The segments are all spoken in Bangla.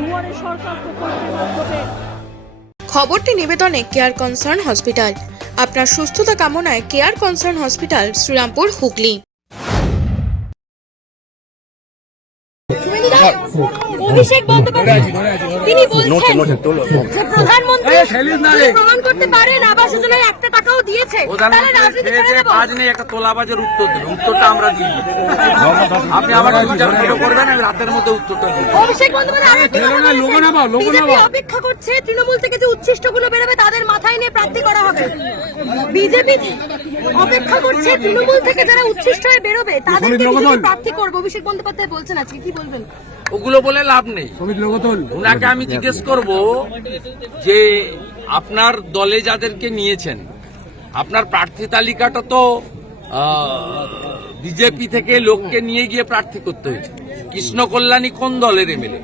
দুয়ারে সরকার প্রকল্পের মাধ্যমে। খবরটি নিবেদনে কেয়ার কনসার্ন হসপিটাল আপনার সুস্থতা কামনায় care concern hospital Serampore Hooghly. Abhishek Bandyopadhyay তিনি বলছেন যে প্রধানমন্ত্রী প্রমাণ করতে পারেন আবাস যোজনায় একটা টাকাও দিয়েছে। তাহলে রাজনীতি ছেড়ে দেবো। কাজ নেই একটা তোলাবাজের উত্তর দিন উত্তরটা আমরা দিই। আপনি আমাকে বিচার করবেন আমি রাতের মধ্যে উত্তরটা দিব অভিষেক বন্দ্যোপাধ্যায় বিজেপি অপেক্ষা করছে তৃণমূল থেকে যে উচ্ছিষ্টগুলো বেরোবে তাদের মাথায় নিয়ে প্রার্থী করা হবে। বিজেপি অপেক্ষা করছে তৃণমূল থেকে যারা উচ্ছিষ্ট হয়ে বেরোবে তাদেরকে প্রার্থী করবে। অভিষেক বন্দ্যোপাধ্যায় বলছেন আজকে কি বলবেন? ওগুলো বলে লাভ নেই। ওনাকে আমি জিজ্ঞেস করব যে আপনার দলে যাদেরকে নিয়েছেন আপনার প্রার্থী তালিকাটা তো বিজেপি থেকে লোককে নিয়ে গিয়ে প্রার্থী করতে হয়েছে। কৃষ্ণ কল্যাণী কোন দলের এমএলএ?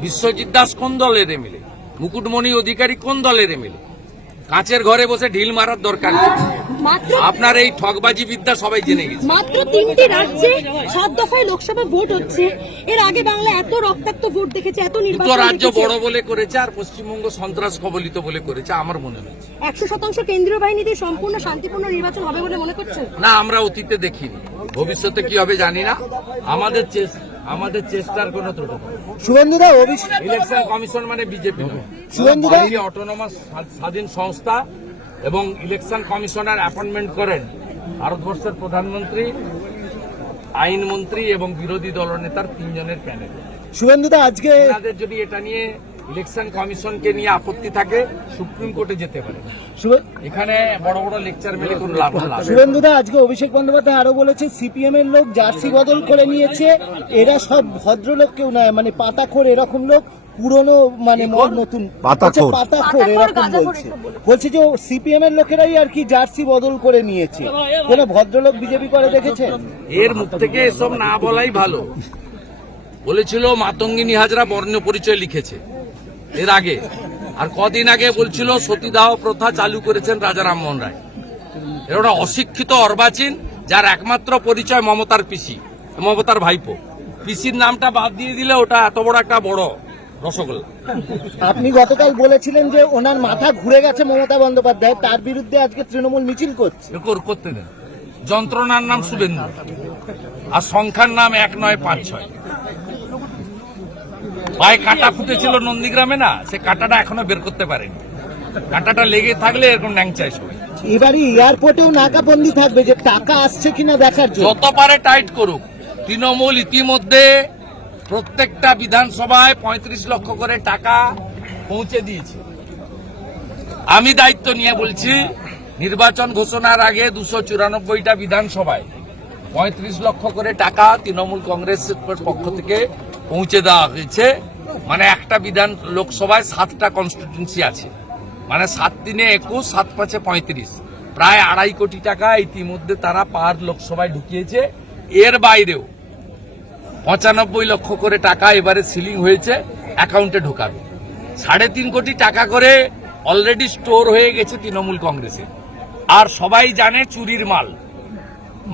বিশ্বজিৎ দাস কোন দলের এমএলএ? মুকুটমণি অধিকারী কোন দলের এমএলএ? কাঁচের ঘরে বসে ঢিল মারার দরকার নেই আপনার এই ঠগবাজি বিদ্যা সবাই জেনে গেছে। মাত্র তিনটি রাজ্যে সাত দফায় লোকসভা ভোট হচ্ছে। এর আগে বাংলা এত রক্তাক্ত ভোট দেখেছে এত নির্বাচন রাজ্য বড় বলে করেছে আর পশ্চিমবঙ্গ সন্ত্রাস কবলিত বলে করেছে আমার মনে হয়েছে একশো শতাংশ কেন্দ্রীয় বাহিনীতে সম্পূর্ণ শান্তিপূর্ণ নির্বাচন হবে বলে মনে করছেন? না আমরা অতীতে দেখিনি। ভবিষ্যতে কি হবে জানি না। আমাদের চেস- আমাদের চেষ্টার কোনো ত্রুটি নেই। ইলেকশন কমিশন মানে বিজেপি শুভেন্দুদা- অটোনমাস স্বাধীন সংস্থা এবং ইলেকশন কমিশনার অ্যাপয়েন্টমেন্ট করেন ভারতবর্ষের প্রধানমন্ত্রী আইনমন্ত্রী এবং বিরোধী দলনেতার তিনজনের প্যানেল শুভেন্দুদা আজকে আপনাদের যদি এটা নিয়ে ইলেকশন কমিশনকে নিয়ে আপত্তি থাকে সুপ্রিম কোর্টে যেতে পারে এখানে বড় বড় লেকচার মেলে কোনো লাভ নেই। শুভেন্দুদা আজকে অভিষেক বন্দ্যোপাধ্যায় আরও বলেছে সিপিএম এর লোক জার্সি বদল করে নিয়েছে এরা সব ভদ্রলোক কেউ নয় মানে পাতাখোর এরকম লোক পুরনো মানে নতুন। আচ্ছা, পাতাখোর এরকম বলছে। বলছে যে সিপিএম এর লোকেরাই আর কি জার্সি বদল করে নিয়েছে। কোন ভদ্রলোক বিজেপি করে দেখেছে? এর মুখ থেকে এসব না বলাই ভালো। বলেছিল মাতঙ্গিনী হাজরা বর্ণ পরিচয় লিখেছে এর আগে। আর কদিন আগে বলছিল সতীদাহ প্রথা চালু করেছেন রাজা রামমোহন রায়। এর ওটা অশিক্ষিত অর্বাচীন যার একমাত্র পরিচয় মমতার পিসি মমতার ভাইপো। পিসির নামটা বাদ দিয়ে দিলে ওটা এত বড় একটা বড় রসগোল্লা। আপনি গতকাল বলেছিলেন যে ওনার মাথা ঘুরে গেছে মমতা বন্দ্যোপাধ্যায় তার বিরুদ্ধে আজকে তৃণমূল মিছিল করছে। করতে দেন। যন্ত্রণার নাম শুভেন্দু। আর সংখ্যার নাম এক নয় পাঁচ ছয়। পায়ে কাটা ফুটেছিল নন্দীগ্রামে না সে কাটাটা এখনও বের করতে পারেনি। কাটাটা লেগে থাকলে এরকম ন্যাংচায় সবাই। এবারে এয়ারপোর্টেও নাকাবন্দি থাকবে যে টাকা আসছে কিনা দেখার জন্য। যত পারে টাইট করুক। তৃণমূল ইতিমধ্যে প্রত্যেকটা বিধানসভায় পঁয়ত্রিশ লক্ষ করে টাকা পৌঁছে দিয়েছে। আমি দায়িত্ব নিয়ে বলছি, নির্বাচন ঘোষণার আগে দুশো চুরানব্বইটা বিধানসভায় পঁয়ত্রিশ লক্ষ করে টাকা তৃণমূল কংগ্রেসের পক্ষ থেকে পৌঁছে দেওয়া হয়েছে। মানে একটা বিধান, লোকসভায় সাতটা কনস্টিটিউন্সি আছে। মানে সাত দিনে একুশ, সাত পাঁচে পঁয়ত্রিশ। প্রায় আড়াই কোটি টাকা ইতিমধ্যে তারা পার লোকসভায় ঢুকিয়েছে। এর বাইরেও পঁচানব্বই লক্ষ করে টাকা এবারে সিলিং হয়েছে, অ্যাকাউন্টে ঢোকাবে। সাড়ে তিন কোটি টাকা করে অলরেডি স্টোর হয়ে গেছে তৃণমূল কংগ্রেসে। আর সবাই জানে চুরির মাল।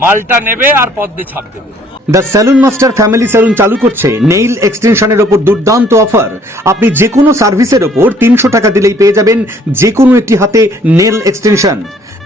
মালটা নেবে আর পদ্মে ছাপ দেবে। The salon master family salon চালু করছে নেইল এক্সটেনশনের ওপর দুর্দান্ত অফার আপনি যে কোনো সার্ভিসের ওপর তিনশো টাকা দিলেই পেয়ে যাবেন যে কোনো একটি হাতে নেল এক্সটেনশন